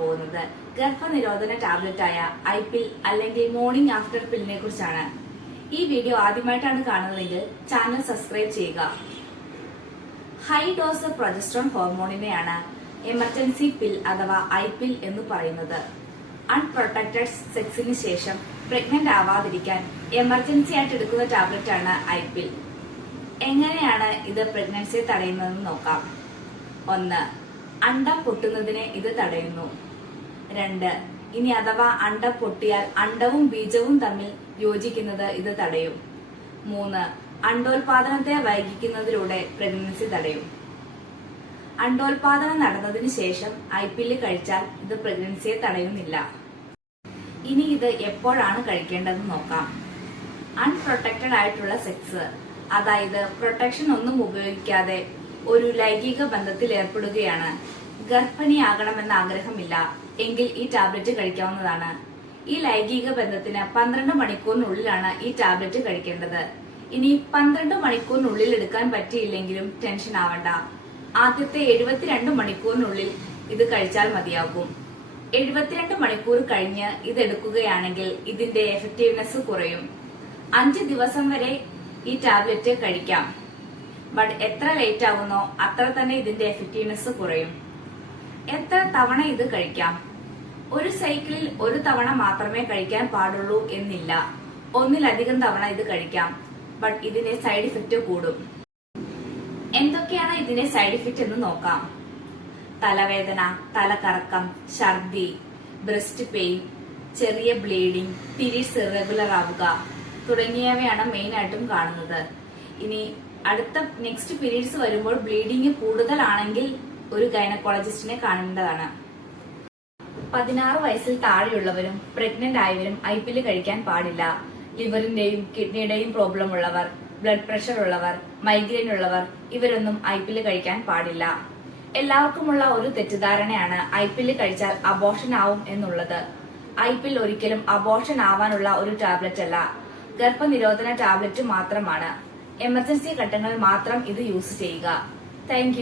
പോകുന്നത്. ഗർഭനിരോധന ടാബ്ലറ്റായ ഐ പിൽ അല്ലെങ്കിൽ മോർണിംഗ് ആഫ്റ്റർ പില്ലിനെ കുറിച്ചാണ്. ഈ വീഡിയോ ആദ്യമായിട്ടാണ് കാണുന്നതെങ്കിൽ ചാനൽ സബ്സ്ക്രൈബ് ചെയ്യുക. ഹൈ ഡോസ് പ്രൊജസ്ട്രോൺ ഹോർമോണിനെയാണ് എമർജൻസി പിൽ അഥവാ ഐ പിൽ എന്ന് പറയുന്നത്. അൺപ്രൊട്ടക്റ്റഡ് സെക്സിന് ശേഷം പ്രഗ്നന്റ് ആവാതിരിക്കാൻ എമർജൻസി ആയിട്ട് എടുക്കുന്ന ടാബ്ലറ്റ് ആണ് ഐ പിൽ. എങ്ങനെയാണ് ഇത് പ്രഗ്നൻസിയെ തടയുന്നതെന്ന് നോക്കാം. ഒന്ന് അണ്ടം പൊട്ടുന്നതിനെ ഇത് തടയുന്നു. രണ്ട് ഇനി അഥവാ അണ്ടം പൊട്ടിയാൽ അണ്ടവും ബീജവും തമ്മിൽ യോജിക്കുന്നത് ഇത് തടയും. മൂന്ന് അണ്ടോൽപാദനത്തെ വൈകിക്കുന്നതിലൂടെ പ്രഗ്നൻസി തടയും. അണ്ടോൽപാദനം നടന്നതിന് ശേഷം ഐ ഐപിഎൽ കഴിച്ചാൽ ഇത് പ്രഗ്നൻസിയെ തടയുന്നില്ല. ഇനി ഇത് എപ്പോഴാണ് കഴിക്കേണ്ടതെന്ന് നോക്കാം. അൺപ്രൊട്ടക്റ്റഡ് ആയിട്ടുള്ള സെക്സ് അതായത് പ്രൊട്ടക്ഷൻ ഒന്നും ഉപയോഗിക്കാതെ ഒരു ലൈംഗിക ബന്ധത്തിൽ ഏർപ്പെടുകയാണ്. ഗർഭിണിയാകണമെന്ന ആഗ്രഹമില്ല. എങ്കിൽ ഈ ടാബ്ലറ്റ് കഴിക്കാവുന്നതാണ്. ഈ ലൈംഗിക ബന്ധത്തിന് പന്ത്രണ്ട് മണിക്കൂറിനുള്ളിലാണ് ഈ ടാബ്ലറ്റ് കഴിക്കേണ്ടത്. ഇനി പന്ത്രണ്ട് മണിക്കൂറിനുള്ളിൽ എടുക്കാൻ പറ്റിയില്ലെങ്കിലും ടെൻഷൻ ആവണ്ട. ആദ്യത്തെ എഴുപത്തിരണ്ട് മണിക്കൂറിനുള്ളിൽ ഇത് കഴിച്ചാൽ മതിയാകും. എഴുപത്തിരണ്ട് മണിക്കൂർ കഴിഞ്ഞ് ഇത് എടുക്കുകയാണെങ്കിൽ ഇതിന്റെ എഫക്റ്റീവ്നെസ് കുറയും. അഞ്ച് ദിവസം വരെ ഈ ടാബ്ലറ്റ് കഴിക്കാം. ബട്ട് എത്ര ലേറ്റ് ആകുന്നോ അത്ര തന്നെ ഇതിന്റെ എഫക്റ്റീവ്നെസ് കുറയും. എത്ര തവണ ഇത് കഴിക്കാം? ഒരു സൈക്കിളിൽ ഒരു തവണ മാത്രമേ കഴിക്കാൻ പാടുള്ളൂ എന്നില്ല. ഒന്നിലധികം തവണ ഇത് കഴിക്കാം. ബട്ട് ഇതിന്റെ സൈഡ് ഇഫക്റ്റ് കൂടും. എന്തൊക്കെയാണ് ഇതിന്റെ സൈഡ് ഇഫക്റ്റ് എന്ന് നോക്കാം. തലവേദന തലകറക്കം ഛർദി ബ്രസ്റ്റ് പെയിൻ ചെറിയ ബ്ലീഡിംഗ് പീരീഡ്സ് ഇറഗുലർ ആവുക തുടങ്ങിയവയാണ് മെയിൻ ആയിട്ടും കാണുന്നത്. ഇനി അടുത്ത നെക്സ്റ്റ് പീരീഡ്സ് വരുമ്പോൾ ബ്ലീഡിങ് കൂടുതലാണെങ്കിൽ ഒരു ഗൈനക്കോളജിസ്റ്റിനെ കാണേണ്ടതാണ്. പതിനാറ് വയസ്സിൽ താഴെയുള്ളവരും പ്രഗ്നന്റ് ആയവരും ഐ പിൽ കഴിക്കാൻ പാടില്ല. ലിവറിന്റെയും കിഡ്നിയുടെയും പ്രോബ്ലം ഉള്ളവർ ബ്ലഡ് പ്രഷർ ഉള്ളവർ മൈഗ്രെയിൻ ഉള്ളവർ ഇവരൊന്നും ഐ പിൽ കഴിക്കാൻ പാടില്ല. എല്ലാവർക്കുമുള്ള ഒരു തെറ്റിദ്ധാരണയാണ് ഐ പില്ല് കഴിച്ചാൽ അബോഷൻ ആവും എന്നുള്ളത്. ഐ പിൽ ഒരിക്കലും അബോഷൻ ആവാനുള്ള ഒരു ടാബ്ലറ്റ് അല്ല. ഗർഭനിരോധന ടാബ്ലറ്റ് മാത്രമാണ്. എമർജൻസി ഘട്ടങ്ങളിൽ മാത്രം ഇത് യൂസ് ചെയ്യുക. താങ്ക്